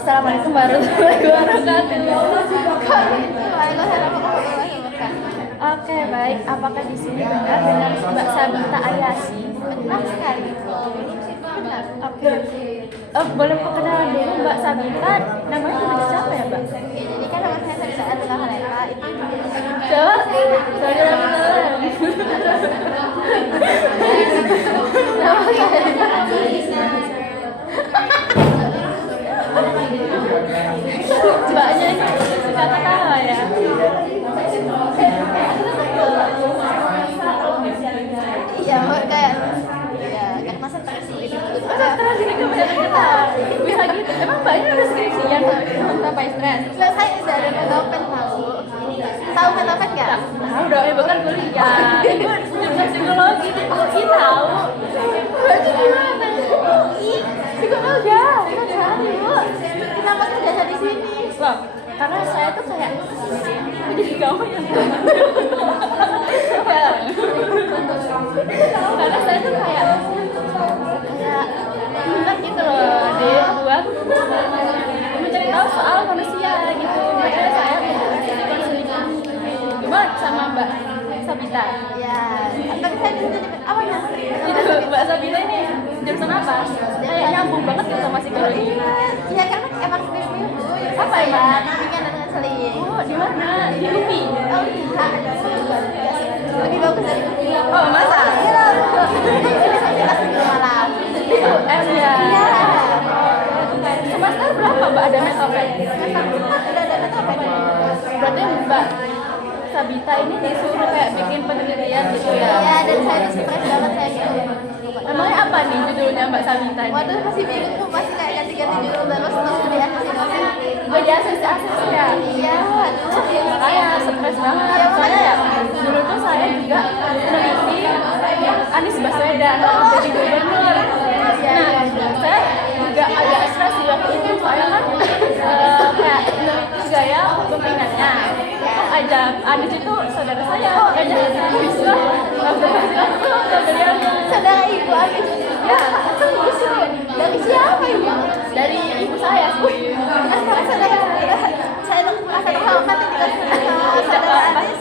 Assalamualaikum warahmatullahi wabarakatuh. Oke, baik. Apakah di sini benar dengan Mbak Sabita Ayasi? Benar sekali. Benar. Oke. Boleh perkenalan dulu Mbak Sabita. Namanya benar siapa ya, Mbak? Oke, jadi kan nama saya Sabita Atika Haleta itu Coba. Saya Mbaknya ini suka ketawa ya. iya kayak ya karena stres gitu. Terus ini kebanyakan ketawa. Bisa gitu. Emang Mbaknya udah skripsian sampai stres? Nah, saya udah ada pendopen tahu pendopen nggak? Tahu dong, ibu kan kuliah. Ibu jurusan psikologi, psikologi tahu. Mbak itu gimana? Psikologi ya? Ibu, kenapa kerja di sini? Loh, karena saya tuh kayak jadi kamu yang karena saya tuh kayak minat gitu loh deh buat mencari tahu soal manusia gitu. Makanya saya kasih konseling gimana sama Mbak Sabita. Ya, tapi saya dulu jadi apa ya? Itu Mbak Sabita ini jurusan apa? Kayak nyambung banget gitu sama psikologi. Iya karena emang skripsi ibu. Apa emang? Bimbingan dan konseling. Oh, di mana? Di UPI. Oh iya, lebih bagus dari UPI. Oh, masa? Iya lah, saya jelas minggu malam. Di UM ya. Iya. Semester berapa Mbak ada metode? Semester 4 udah ada metode. Berarti Mbak Sabita ini disuruh kayak bikin penelitian gitu ya? Iya, dan saya tuh stres banget saya gitu. Emangnya apa nih judulnya Mbak Sabita ini? Waduh, masih bingung tuh, masih kayak ganti-ganti judul terus kemudian masing-masing. Oh ya, asis ya? Iya, waduh. Makanya stres banget. Soalnya ya, dulu tuh saya juga meneliti Anies Baswedan jadi gubernur. Nah, saya juga agak stres di waktu itu soalnya kan kayak meneliti gaya pemimpinannya. Aja Anies itu saudara saya, makanya bisa nggak beliau Saudara ibu Anies. ya Dari siapa ibu? dari ibu saya sih. Saudara saya tuh merasa terhormat dengan saudara Anies.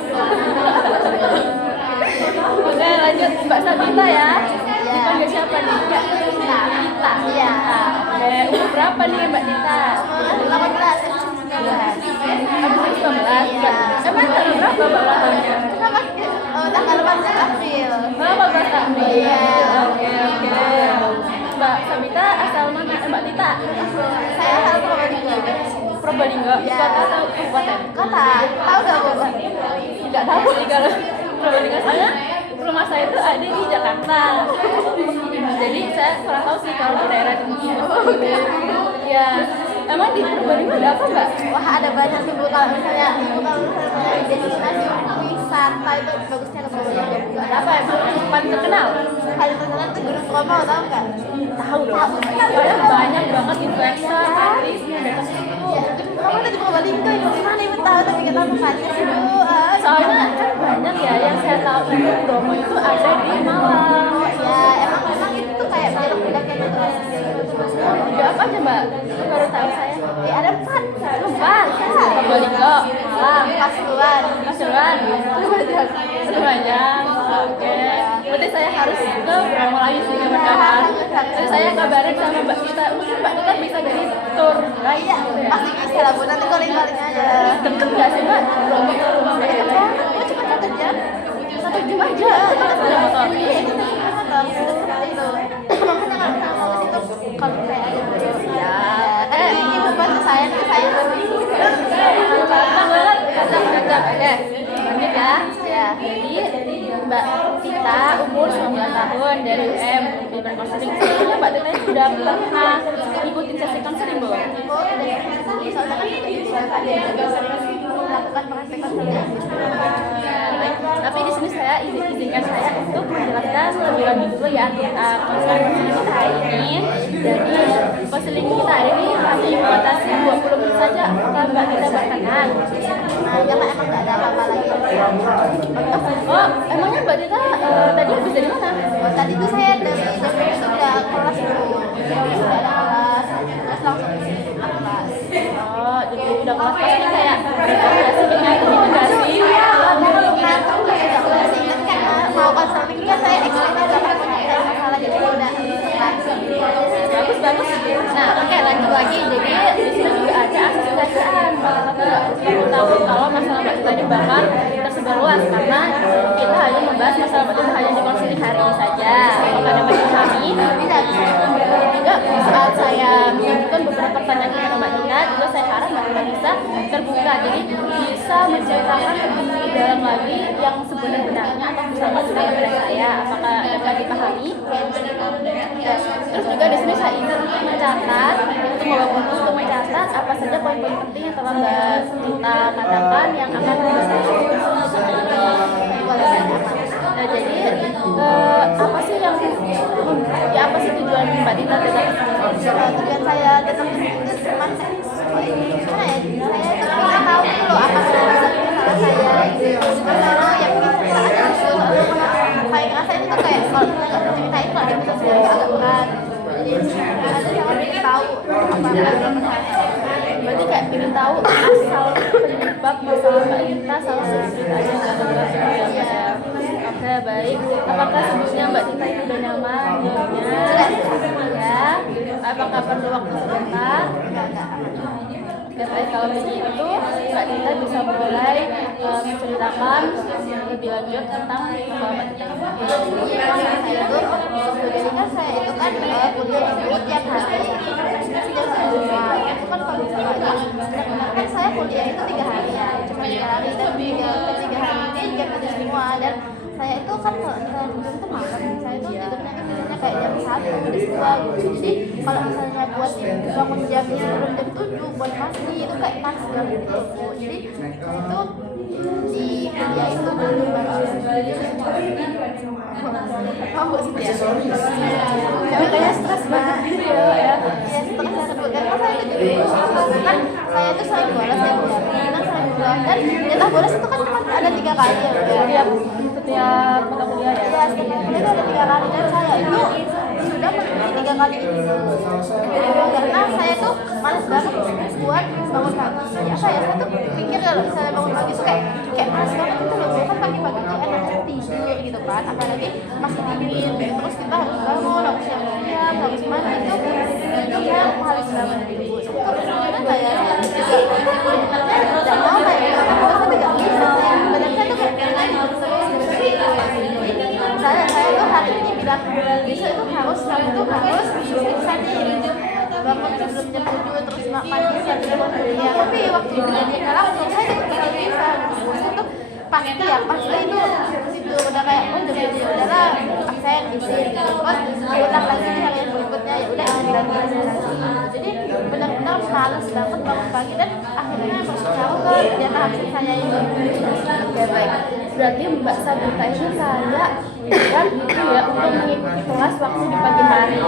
Oke, lanjut Mbak Sabita ya. Iya. Dipanggil siapa nih? Ya, Tita. Iya. Oke, umur berapa nih Mbak Tita? 18. Habis 19. Iya. Emang tanggal berapa Mbak ulang tahunnya? Kenapa? Oh, tanggal 18 April. Oh, 14 April. Iya. Oke. Mbak Sabita asal mana? Mbak Tita? Saya harus Probolinggo. Probolinggo. Iya. Kota atau kabupaten? Kota. Tahu gak bu? Tidak tahu sih kalau Probolinggo, soalnya rumah saya itu ada di Jakarta. Jadi saya kurang tahu sih kalau di daerah itu. Ya, emang di Probolinggo ada apa Mbak? Wah, ada banyak sih bu. Kalau misalnya destinasi wisata itu bagusnya ke Probolinggo. Ada apa ya? Paling terkenal? Paling terkenal itu Gunung Bromo, tahu nggak? Tahu dong. Soalnya banyak banget influencer, artis yang datang ke situ. Ya, kamu udah di Probolinggo, ibu gimana ibu tahu tapi nggak tahu tempatnya sih bu? Soalnya kan banyak ya yang saya tahu itu Bromo itu ada di Malang. Ya, emang itu kayak belok-belok kayak gitu. Juga apa aja Mbak? Baru tahu saya. Ya, ada 4. Lupa. Probolinggo, Malang, Pasuruan. Pasuruan, Lumajang. Oke. Berarti saya harus ke Bromo lagi sih kapan-kapan. Jadi saya kabarin sama Mbak Tita, mungkin Mbak Tita bisa jadi tour guide Iya, gitu ya. pasti bisa lah bu. Nanti calling-calling aja. Deket nggak sih Mbak? Bromo ke rumah Mbak Tita? Oh, cuma 1 jam. 1 jam aja. Ada motor. Iya, itu motor. Itu. Makanya kalau mau ke situ, kalau saya ada Ya. Tapi ibu bantu saya, nanti saya Gampang banget. Kacang. Oke. Lanjut ya. ya. Jadi Mbak Tita umur 19 tahun dari UM Bidang Konseling. Sebelumnya Mbak Tita ini sudah pernah ikutin sesi konseling Bu? Soalnya kan melakukan praktek konseling. Baik. Tapi di sini saya izinkan saya untuk menjelaskan lebih lanjut dulu ya konseling kita hari ini. Jadi konseling kita hari ini hanya membatasi 20 menit saja akan Mbak Tita berkenan. Karena emang nggak ada apa-apa lagi. Oh, emangnya Mbak Tita tadi habis dari mana? Oh, tadi tuh saya dari sudah kelas tuh, sudah ada kelas, terus langsung ke sini kelas. udah kelas pasti kayak ya sih nyanyi gitu nggak sih? ngantuk juga udah sih kan karena mau konseling kan saya expect udah kan punya masalah jadi udah Bagus. Nah, oke lanjut lagi. Jadi di sini juga ada akses bacaan. Tapi nggak perlu takut kalau masalah Mbak Tita ini bakal tersebar luas karena kita hanya membahas masalah Mbak Tita hanya di konseling hari ini saja. Apakah dapat dipahami? bisa Juga saat saya mengajukan beberapa pertanyaan kepada Mbak Tita, juga saya harap Mbak Tita bisa terbuka. Jadi bisa menceritakan lebih dalam lagi yang sebenarnya atau misalnya kepada saya. Apakah dapat dipahami? Ya. Terus juga di sini saya ingin untuk mencatat, untuk membawa buku untuk mencatat apa saja poin-poin penting yang telah Mbak Tita katakan yang akan Nah, jadi apa sih yang apa sih tujuan Mbak Tita datang ke sini? tujuan saya datang ke sini itu cuma gimana ya, saya ingin tahu dulu apa sebenarnya masalah saya gitu. Kalau yang kita ada isu saya ngerasa itu tuh kayak kalau kita nggak ceritain kalau dia bisa sendiri agak berat. Jadi ada yang ingin tahu apa Berarti kayak ingin tahu asal penyebab masalah Mbak Tita sama ceritanya ya. Oke, baik. Apakah sebelumnya Mbak Tita itu udah nyaman hidupnya? Ya. Apakah perlu waktu sebentar? Oke, baik. Kalau begitu Mbak Tita bisa mulai menceritakan lebih lanjut tentang Mbak Tita. Jadi kan saya itu kan kuliah itu tiap hari sejak semua itu kan kalau misalnya kan saya kuliah itu 3 hari ya, cuma 3 hari dan 3 hari ini jam itu semua dan saya itu kan kalau misalnya tidur itu makan saya itu tidurnya kan biasanya kayak jam 1 di 2 gitu. Jadi kalau misalnya buat bangun jam sebelum jam 7 buat mandi itu kayak pas banget gitu. Jadi itu di kuliah itu kamu sih ya? Kayaknya stres banget gitu ya. Ya setelah saya sebut karena saya itu juga kan saya itu selain bolos ya kan selain bolos dan jatah bolos itu kan cuma ada 3 kali ya Setiap mata kuliah ya. iya setiap kuliah itu ada 3 kali dan saya itu sudah memenuhi 3 kali itu karena saya tuh malas banget buat bangun pagi ya apa ya saya tuh pikir kalau misalnya bangun pagi tuh kayak malas banget gitu loh kan pagi-pagi tuh enaknya tidur gitu kan apalagi masih dingin gitu. Terus kita harus bangun harus siap-siap harus mandi itu saya harus bangun dulu itu gimana ya saya juga sebenarnya tidak mau kayak tapi nggak bisa saya sebenarnya tuh kayak saya tuh hari ini bilang besok itu harus bisa nih bangun sebelum jam 7 terus mandi siap bangun kuliah tapi waktu kejadiannya langsung saya tidak bisa saya tuh pasti itu udah kayak jam 7 udahlah absen izin terus diulang lagi di hari yang berikutnya ya udah jadi benar-benar males banget bangun pagi dan akhirnya jauh ke jatah absen saya itu. Oke, baik. Berarti Mbak Sabita ini kayak bukan gitu ya untuk mengikuti kelas waktu di pagi hari.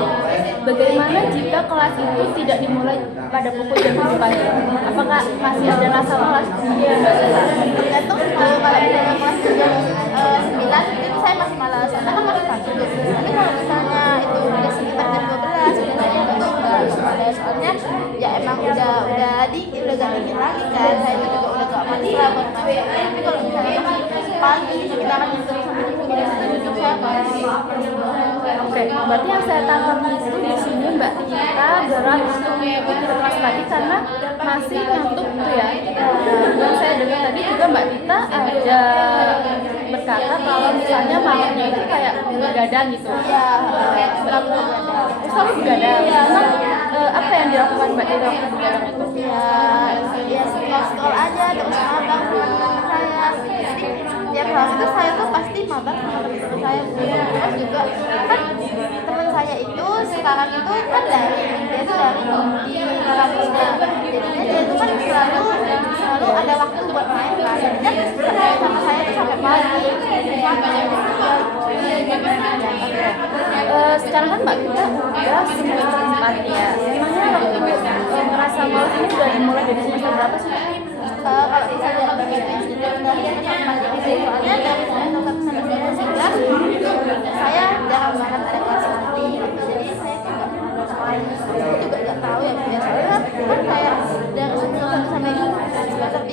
Bagaimana jika kelas itu tidak dimulai pada pukul jam 7 pagi? Apakah masih ada rasa malas? Tergantung kalau misalnya kelas jam 9 itu saya masih malas karena kan masih pagi tuh. Tapi kalau misalnya itu udah sekitar jam 12 biasanya itu enggak malas soalnya ya emang udah gak dingin lagi kan saya itu juga udah gak malas lah buat mandi. Tapi kalau misalnya masih pagi sekitaran jam 10 sampai jam 11 itu jujur saya malas. Oke, berarti yang saya tangkap itu di sini Mbak Tita berat untuk mengikuti kelas tadi karena masih ngantuk tuh ya. Yang saya dengar tadi juga Mbak Tita ada berkata kalau misalnya malamnya itu kayak begadang gitu. Iya, selalu begadang. Selalu begadang. Emang apa yang dilakukan Mbak Tita waktu begadang itu? Ya scroll aja terus magang sama saya. Jadi tiap hari itu saya tuh pasti magang sama teman-teman saya. Terus juga kan teman saya itu sekarang itu kan dia tuh dari di Karantina. Jadinya dia tuh kan selalu ada waktu buat main kan. Jadinya ketemu sama saya tuh sampai pagi. Sekarang kan Mbak Tita udah semester 4 ya.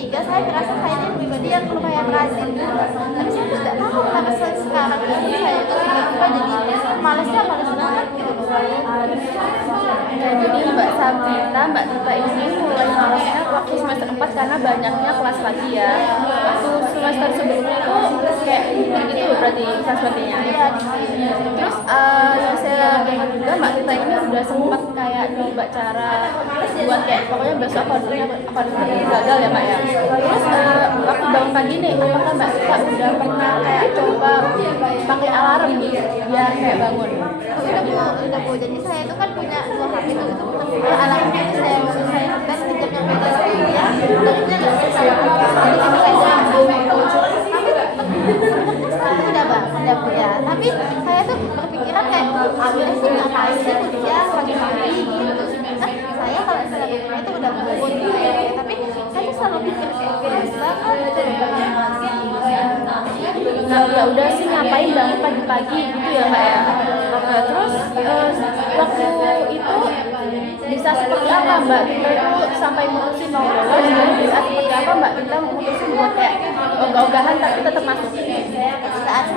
3 saya merasa saya ini pribadi yang lumayan rajin gitu. Tapi saya tidak tahu kenapa sekarang ini saya itu tiba-tiba jadi malas banget gitu loh. Nah, jadi Mbak Tita ini mulai malasnya waktu semester 4 karena banyaknya kelas lagi ya. Waktu semester sebelumnya tuh kayak gitu berarti kelas baginya. Terus yang saya dengar juga Mbak Tita ini udah sempat kayak nyoba cara buat kayak pokoknya besok aku gagal ya Mbak ya. Terus waktu bangun pagi nih, apakah Mbak Tita udah pernah kayak coba pakai alarm gitu biar kayak bangun? Udah Bu, jadi saya itu kan punya 2 HP itu alarmnya itu saya set di jam yang beda ya, dan itu nggak saya jadi kita kayak tapi udah Bu ya. Tapi saya tuh berpikiran kayak awalnya sih ngapain sih kuliah pagi-pagi gitu. Saya kalau misalnya bangunnya itu udah bangun gitu ya, tapi saya tuh selalu pikir kayak gemes banget gitu. Nah ya udah sih ngapain bangun pagi-pagi gitu ya Mbak ya. Nah, terus waktu itu bisa seperti apa Mbak Tita itu sampai mutusin mau bolos, dan bisa seperti apa Mbak Tita memutusin buat kayak ogah-ogahan tapi tetap masuk? Saat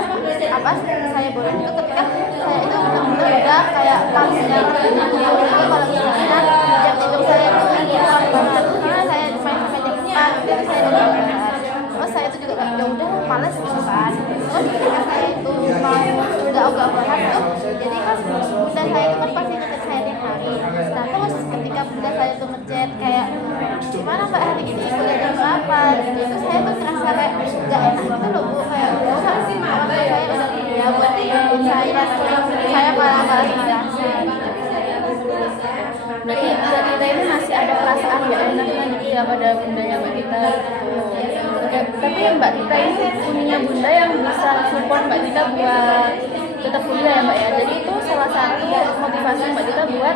apa saya bolos itu ketika saya itu benar-benar udah kayak pangsnya kalau misalnya jam tidur saya itu kurang banget, saya main sampai jam 4 itu saya udah terus saya itu juga kayak udah males gitu kan. Terus ketika saya itu mau udah ogah-ogahan tuh, jadi kan bunda saya itu kan pasti ngechat saya tiap hari. Nah terus ketika bunda saya itu ngechat kayak gimana Mbak hari ini kuliah jam berapa gitu, itu saya tuh ngerasa kayak gak enak gitu loh Bu, kayak masa sih orang tua saya udah kuliah buat saya malah dijelasin. Berarti Mbak Tita ini masih ada perasaan gak enaknya gitu ya pada bundanya Mbak Tita gitu. Oke, tapi Mbak Tita ini punya bunda yang bisa support Mbak Tita buat tetap kuliah ya Mbak ya. Jadi itu salah satu motivasi Mbak Tita buat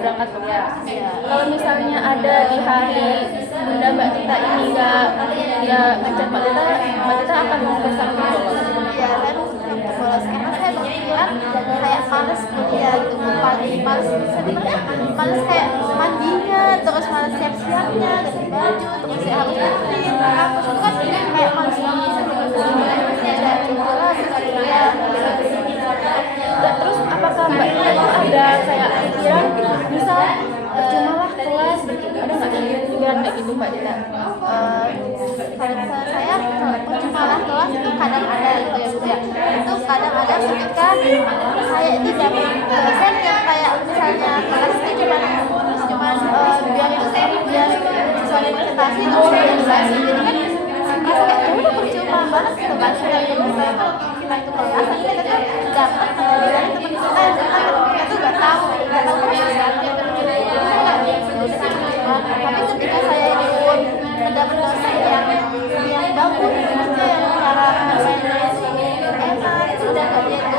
berangkat kuliah. Kalau misalnya ada di hari bunda Mbak Tita ini nggak ngechat Mbak Tita akan memutuskan untuk bolos. Iya, saya memutuskan untuk bolos karena saya berpikiran kayak males kuliah gitu, pagi males sebenarnya males kayak mandinya, terus males siap-siapnya, ganti baju, terus saya harus ganti kampus itu kan kayak males banget gitu. Terus apakah Mbak Tita itu ada kayak pikiran misal cuma lah kelas gitu, ada nggak pikiran kayak gitu Mbak Tita? Kalau misalnya saya percuma kelas itu kadang ada gitu ya Bu ya. Itu kadang ada ketika saya itu dapat dosen yang kayak misalnya kelas ini cuma biar siswa presentasi terus dia jelasin, jadi kan merasa kayak udah percuma banget gitu kan. Kita itu kelas tapi kita tuh dapat dari teman kita yang kita tuh nggak tahu tapi ketika saya ini pun mendapat dosen yang bagus gitu, yang cara penyampaiannya itu enak, itu udah kayak gitu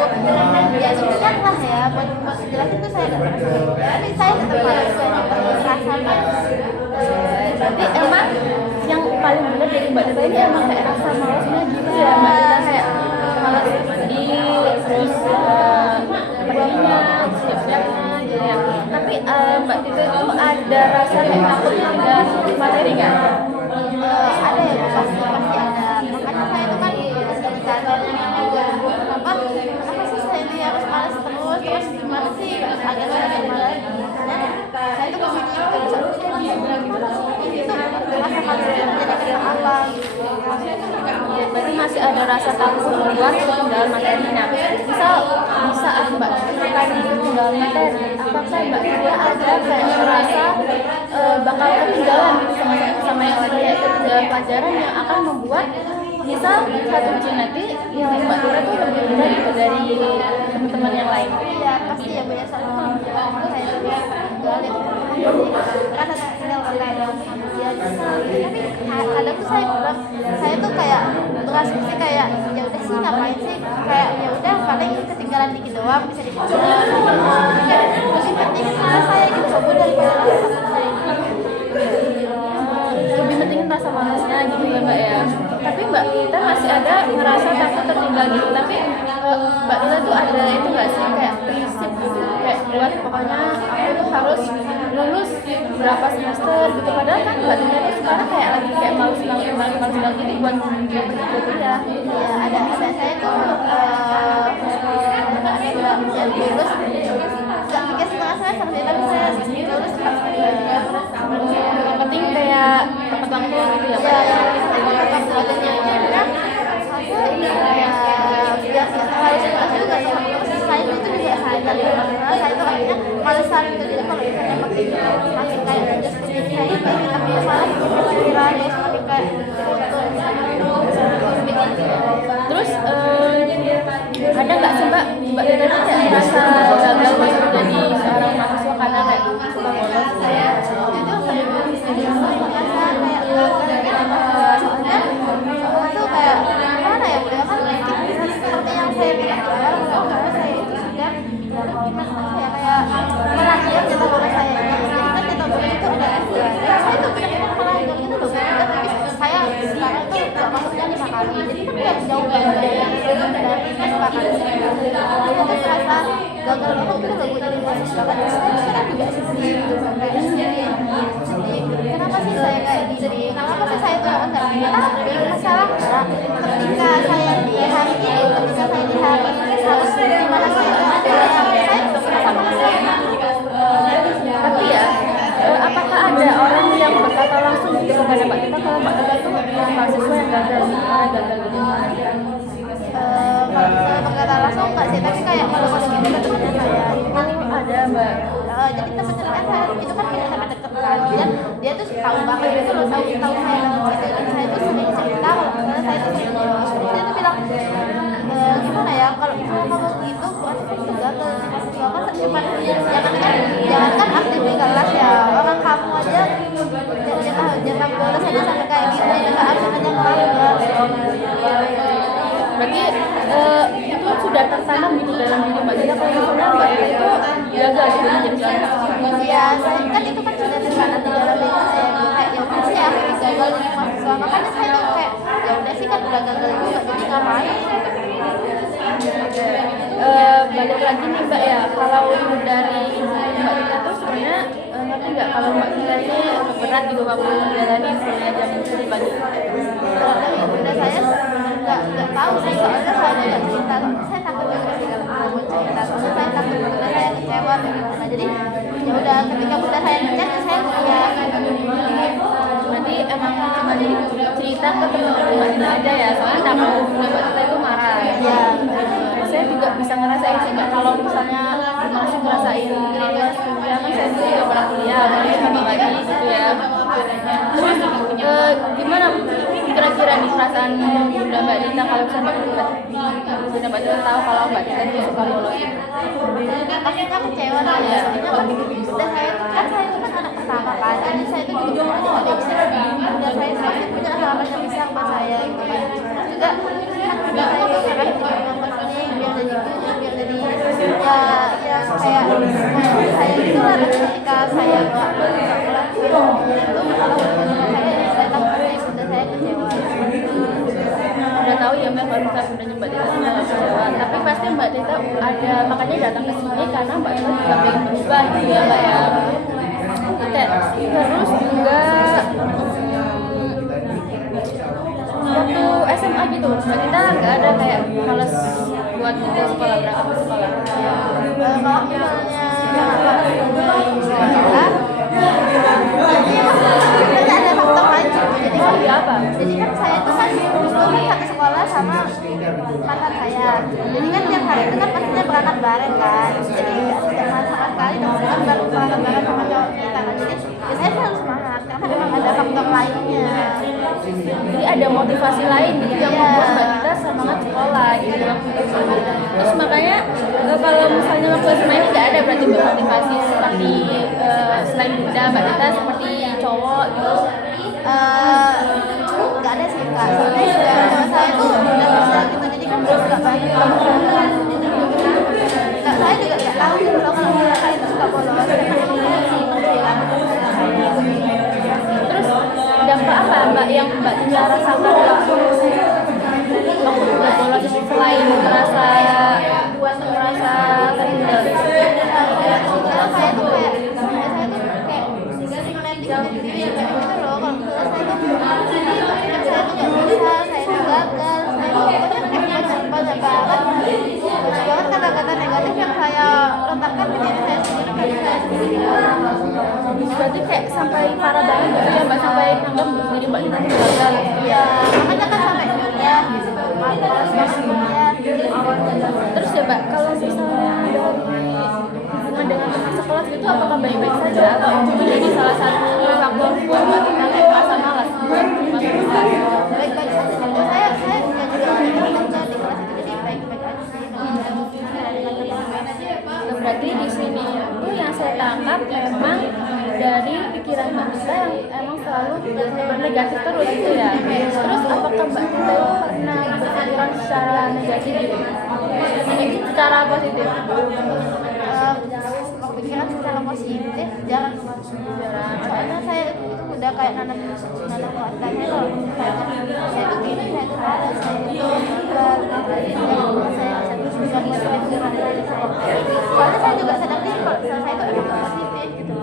ya sebenarnya lah ya buat jelasin tuh saya nggak tapi saya tetap harus merasa malas. Berarti emang yang paling benar dari Mbak Tita ini emang kayak rasa malasnya gitu ya Mbak Tita, kayak malas mandi terus perginya siap-siapnya gitu ya. Tapi Mbak Tita itu ada rasa kayak takut tinggal materi nggak? Ada ya Bu, pasti ada. Makanya saya itu kan kenapa sih saya ini harus malas terus gimana sih agar saya tidak malas. Makanya saya itu kesini itu rasa malas itu menjadi apa gitu. Ya, berarti masih ada rasa takut buat ketinggalan materi. Nah, misal di saat Mbak Tita ketinggalan materi, apakah Mbak Tita ada kayak merasa bakal ketinggalan gitu sama yang lain, kayak ketinggalan pelajaran yang akan membuat misal satu ujian nanti yang Mbak Tita tuh lebih mudah gitu dari teman-teman yang lain? Iya pasti ya Bu ya, soalnya kalau saya lebih tinggal itu kan ada tinggal online ya tapi kadang tuh saya bilang saya tuh kayak berasumsi kayak ya udah sih ngapain sih, kayak ya udah paling ketinggalan dikit doang bisa dicoba lebih penting malah saya gitu Bu daripada rasa saya Lebih pentingin rasa malasnya gitu ya Mbak ya. Tapi Mbak Tita masih ada ngerasa takut tertinggal gitu, tapi Mbak Tita tuh ada itu nggak sih kayak prinsip gitu, kayak buat pokoknya aku tuh harus lulus berapa semester gitu, padahal kan Mbak Tina tuh sekarang kayak lagi kayak males banget gitu buat kuliah. Iya, ada saya tuh yang lulus nggak pikir setengah semester sih, tapi saya lulus 4 semester. Yang penting kayak tepat waktu gitu ya Mbak. Ya, yang belajarnya akhirnya saya biar nggak terlalu stres juga sama terus saya itu juga sadar ya, karena saya itu akhirnya malesan gitu. Jadi kalau misalnya makin kayak belajar seperti ini saya itu tapi malah pikiran ya semakin kayak Terus ada nggak sih Mbak Tina tuh kayak merasa gagal buat jadi seorang mahasiswa karena kayak suka bolos? jujur saya merasa kayak soalnya tuh kayak gimana ya, udah kan seperti yang saya bilang di awal, karena saya itu sudah kayak melahirkan jatah bolos saya itu. Jadi kan jatah bolos itu ada S2, dan saya tuh benar-benar melahirkan itu loh. Tapi saya sekarang tuh nggak masuknya 5 kali, jadi kan udah jauh banget dari kesepakatan. Saya tuh merasa gagal banget gitu loh buat jadi mahasiswa. Kan saya sekarang juga sedih gitu, kayak sedih. Kenapa sih saya kayak gini? Kenapa sih saya tuh enggak? Tapi masalahnya ketika saya di hari ini, ketika saya di hari harus di mana saya adalah saya suka sama saya. Tapi ya, apakah ada orang yang berkata langsung gitu kepada Mbak Tina kalau Mbak Tina tuh mahasiswa yang gagal, orang gagal gitu? Kalau misalnya berkata langsung enggak sih, tapi kayak kalau gitu ke temannya saya. Ada Mbak. Jadi teman-teman kan saya itu kan kita sama deket kan, dan dia tuh tahu banget gitu loh, tahu saya banget gitu. Dan saya tuh sering cerita kalau misalnya saya tuh sering jadi dia tuh bilang gimana ya, kalau misalnya kamu gitu berarti kamu tuh gagal di mahasiswa. Kan cuma jangan kan aktif di kelas ya, orang kamu aja jangan bolos aja sampai kayak gitu, jangan absen aja ngelanggar. Berarti itu sudah tertanam gitu dalam diri Mbak Tina kalau misalnya Mbak Tina itu gagal gitu menjadi seorang mahasiswa. Ya, saya kan itu kan sudah tertanam di dalam diri saya, kayak ya udah sih aku gagal jadi mahasiswa. Makanya saya tuh kayak ya udah sih kan udah gagal juga, jadi ngapain. Balik lagi nih Mbak ya, kalau dari Mbak Tina tuh sebenarnya ngerti nggak kalau Mbak Tina ini berat gitu waktu menjalani kuliah jam 7 pagi? Kalau dari bunda saya nggak tahu sih, soalnya saya nggak cerita. Saya takut juga sih kalau mau cerita, soalnya saya takut bunda saya kecewa atau gimana. Jadi ya udah, ketika bunda saya ngechat saya kuliah. Berarti emang cuma jadi cerita ke teman-teman Mbak Tina aja ya, soalnya takut bunda Mbak Tina itu marah. Ya. Saya juga bisa ngerasain sih Mbak, kalau misalnya masih ngerasain males kuliah kan saya juga pernah kuliah, apalagi sama lagi gitu ya. Terus gimana kira-kira nih perasaan bunda Mbak Tina kalau misalnya bunda Mbak Tina tahu kalau Mbak Tina itu suka bolos? Pastinya kecewa lah ya, soalnya kan bunda saya itu kan anak pertama kan, dan saya itu juga nggak bisa. Bunda saya itu pasti punya harapan yang besar buat saya gitu kan. Terus juga kan bunda saya itu sekarang juga ngomong ini biar jadi guru, biar jadi ya kayak saya itu lah. Ketika saya nggak itu masalah bunda saya takut bunda saya kecewa. Udah tahu ya Mbak, kalau misalnya bundanya Mbak Tina nggak kecewa, tapi pasti Mbak Tina ada, makanya datang ke sini karena Mbak Tina juga pengen berubah gitu ya Mbak ya. Oke, terus juga waktu SMA gitu Mbak Tina nggak ada kayak males buat ke sekolah, berangkat ke sekolah? Kalau misalnya sekolah, ada faktor lain sih. Jadi apa? Jadi kan saya itu kan dulu kan satu sekolah sama mantan saya. Jadi kan tiap hari itu kan pastinya berangkat bareng kan. Jadi nggak sama sekali teman-teman baru berangkat bareng sama cowok kita. Nah, jadi ya saya selalu semangat karena memang ada faktor lainnya. Jadi ada motivasi lain gitu yang membuat Mbak Tina semangat sekolah gitu waktu itu. Terus makanya kalau misalnya waktu SMA ini nggak ada berarti motivasi seperti selain bunda Mbak Tina seperti cowok gitu? Nggak ada sih kak, soalnya juga cowok saya tuh udah sosial gitu, jadi kan suka banyak teman-teman. Kak saya juga nggak tahu gitu loh kalau cowok saya itu suka bolos, karena emang saya sih persiapan teman saya. Terus dampak apa Mbak yang Mbak Tina rasakan waktu udah bolos selain merasa terhindar? Kalau saya tuh kayak bisa gitu loh. Kalau misalnya saya tuh jadi saya tuh nggak bisa, saya tuh gagal, saya tuh pokoknya banyak banget kata-kata negatif yang saya letakkan ke diri saya sendiri, ke diri saya sendiri. Berarti kayak sampai parah banget gitu ya Mbak, sampai anggap diri Mbak Tita itu gagal. Ya makanya kan sampai kuliah gitu, malas banget kuliah. Terus ya Mbak, kalau misalnya dari hubungan dengan teman sekelas gitu apakah baik-baik saja atau itu menjadi salah satu faktor buat Mbak Tita kayak merasa malas buat masuk kelas? Baik-baik saja sih. Saya nggak juga kerja di kelas itu, jadi baik-baik aja sih. Berarti di sini itu yang saya tangkap memang dari pikiran Mbak Tita yang emang selalu negatif terus gitu ya. Terus apakah Mbak Tita itu pernah berpikiran secara negatif gitu? Secara positif? Pikiran secara positif jarang. Soalnya saya itu udah kayak nanam keluarganya kalau saya itu gini, saya itu malas, saya itu gagal, saya terus bisa positif dengan diri saya. Soalnya saya juga sadar diri kalau saya itu emang positif gitu.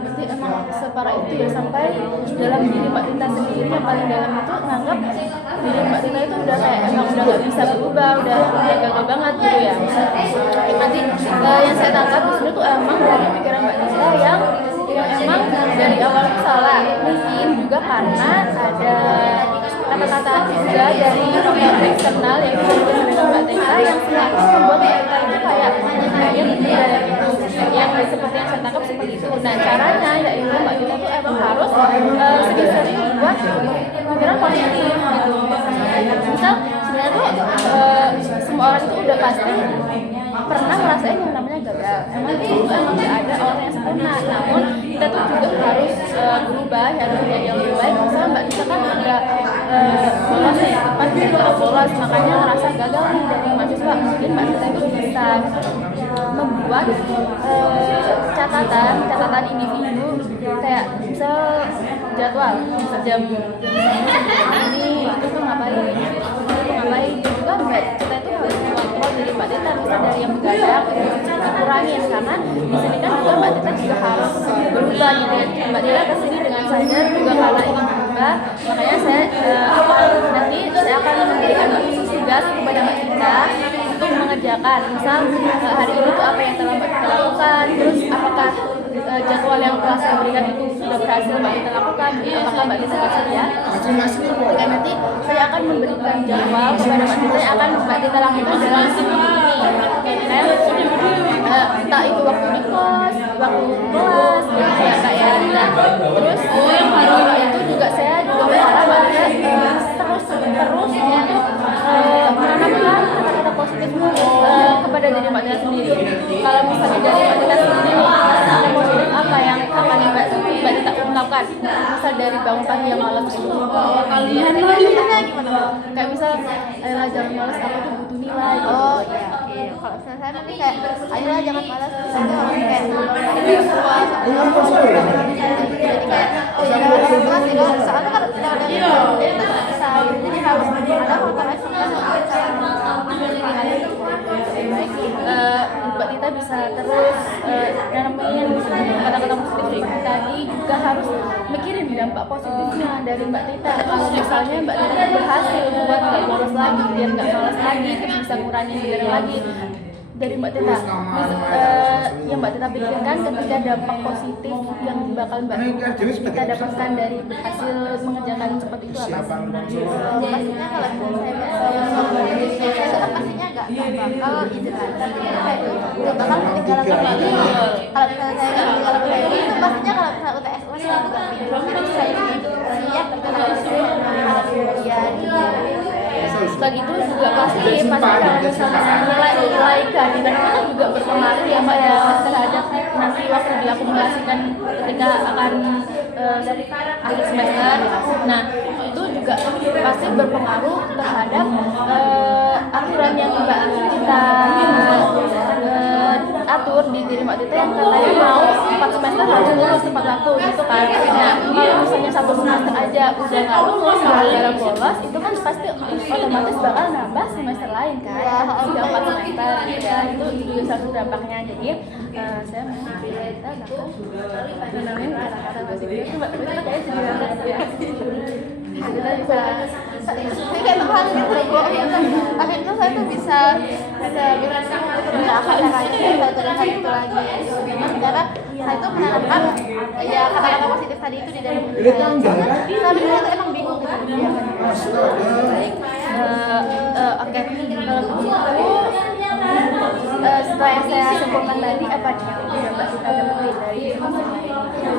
Berarti emang separah itu ya, sampai dalam diri Mbak Tita sendiri yang paling dalam itu nganggap diri Mbak Tita itu udah kayak emang udah gak bisa berubah, udah gagal banget gitu ya. Berarti yang saya tangkap di sini tuh emang dari pikiran Mbak Tita yang emang dari awal itu salah. Mungkin juga karena ada kata-kata juga dari faktor eksternal yang dari Mbak Tita yang semakin membuat Mbak Tita itu kayak berbeda gitu. Yang seperti yang saya tangkap seperti itu. Nah caranya yaitu Mbak Tita tuh emang harus sering buat pikiran positif gitu. Misal sebenarnya tuh semua orang itu udah pasti pernah ngerasain yang namanya gagal. Emang gak ada orang yang sempurna. Namun kita tuh juga harus berubah, harus menjadi yang lebih baik. Misalnya Mbak Tita kan udah bolos nih, pas kita bolos makanya ngerasa gagal nih dari mahasiswa. Mungkin Mbak Tita itu bisa membuat catatan individu kayak misal jadwal jam ini itu ngapain juga Mbak Tita itu harus mengontrol diri Mbak Tita, bisa dari yang begadang itu dikurangin karena di sini kan juga Mbak Tita juga harus berubah gitu. Mbak Tita kesini dengan sadar juga karena ingin berubah, makanya saya akan memberikan tugas kepada Mbak Tita untuk mengerjakan. Misal hari ini tuh apa yang telah Mbak Tita lakukan, terus apakah jadwal yang telah saya berikan itu sudah berhasil Mbak Tita lakukan, apakah Mbak Tita bersedia? Dan nanti saya akan memberikan jadwal kepada Mbak Tita yang akan Mbak Tita lakukan dalam seminggu ini. Entah itu waktu di kos, waktu kelas, jadi kayak terus itu juga saya juga berharap Mbak Tita terus untuk menanamkan kata-kata positif kepada diri Mbak Tita sendiri. Kalau misalnya dari Mbak Tita sendiri kata positif apa yang akan Mbak Tita ungkapkan? Misal dari bangun pagi yang malas itu kalian gimana? Kayak misal ayolah jangan malas, aku tuh butuh nilai. Oh iya, oke. Kalau saya nanti kayak ayolah jangan malas, kita harus kayak puas. Jadi kayak jangan malas gitu. Soalnya kan udah itu bisa, jadi harus ada faktor eksternal. Mbak Tita bisa terus nanamin kata-kata positif tadi, juga harus mikirin dampak positifnya dari Mbak Tita. Kalau misalnya Mbak Tita berhasil buat nggak bolos lagi, biar nggak malas lagi, terus bisa ngurangin begadang lagi dari Mbak Tita. Yang Mbak Tita pikirkan ketika dampak positif yang bakal Mbak Tita dapatkan dari berhasil mengerjakan seperti itu apa? Pastinya kalau saya kan pastinya nggak bakal izin lagi, nggak bakal ketinggalan lagi. Kalau misalnya saya ketinggalan lagi itu pastinya kalau misalnya UTS saya itu nggak pindah, jadi saya itu siap kita langsung menghadapi ujian gitu. Selain itu juga pasti kalau misalnya nilai kehadiran kita juga berpengaruh ya Mbak ya terhadap nanti waktu diakumulasikan ketika akan akhir semester. Nah itu juga pasti berpengaruh terhadap aturan yang Mbak Tita atur di diri Mbak Tita yang katanya mau 4 semester harus lulus tepat waktu gitu kan. Nah kalau misalnya 1 semester aja udah nggak lulus gara-gara bolos, itu kan pasti otomatis bakal nambah semester lain kan, sudah 4 semester ya, itu juga satu dampaknya. Jadi saya mau kita bakal menangin kata-kata masih gitu tuh mbak, itu kayaknya jadi banget ya. Kita bisa kayak Tuhan gitu kok. Akhirnya saya tuh bisa mengenalkan caranya saya terlihat itu lagi. Karena saya tuh menanamkan ya kata-kata positif tadi itu di dalam diri saya. Saya benar tuh emang bingung gitu. baik. Oke, kalau begitu setelah yang saya sebutkan tadi apa nih yang mbak kita dapetin dari maksudnya? Yang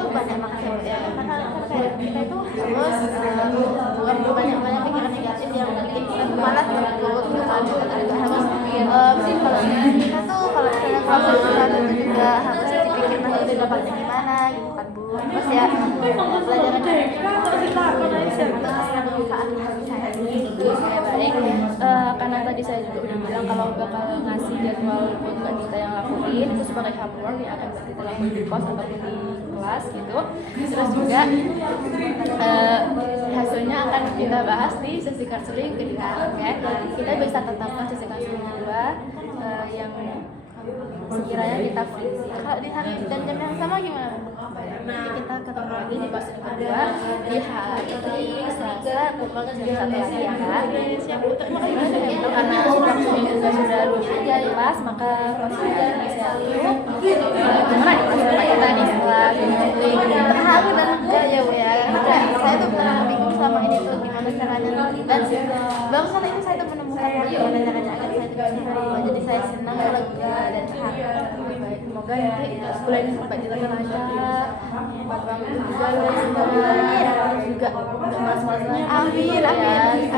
itu banyak banget ya. Karena kayak kita itu harus bukan banyak pikiran negatif yang bikin kita malas berikut gitu kan. Kita juga harus kalau misalnya kalau sesuatu itu juga harus dipikir nanti itu dapatnya gimana gitu kan Bu. Terus ya pelajaran Ya baik, karena tadi saya juga udah bilang kalau bakal ngasih jadwal buat mbak kita yang lakuin itu sebagai homework yang akan mbak kita lakuin di pos ataupun di kelas gitu. Terus juga hasilnya akan kita bahas di sesi counseling kedua. Oke, kita bisa tetapkan sesi counseling kedua yang sekiranya kita free. kalau di hari dan jam yang sama gimana? Nanti kita ketemu lagi di kelas kedua di hari Selasa pukul jam 1 lagi ya kak. Siap Bu, terima kasih banyak ya. Karena waktunya juga sudah lumayan di kelas, maka konsultasi bisa dulu. Gimana nih kelas depan kita nih setelah counseling? Terharu dan lega ya Bu ya. Karena saya tuh benar bingung selama ini tuh gimana caranya dan barusan ini saya tuh menemukan gimana caranya agar saya tuh bisa berubah. Jadi saya senang lega dan terharu. Baik, semoga nanti bulan sampai di lancar, empat banget juga guys, semoga juga nggak malas-malas lagi. Amin, ya, amin.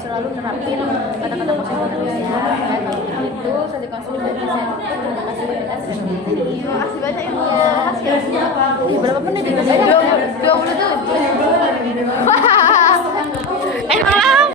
selalu nerapin kata-kata positif terus ya. Dan itu sesi konsultasi dari saya tutup. Terima kasih banyak sudah menonton. Terima kasih banyak ya Bu ya. Makasih ya Bu. Berapa menit itu? 20 tuh.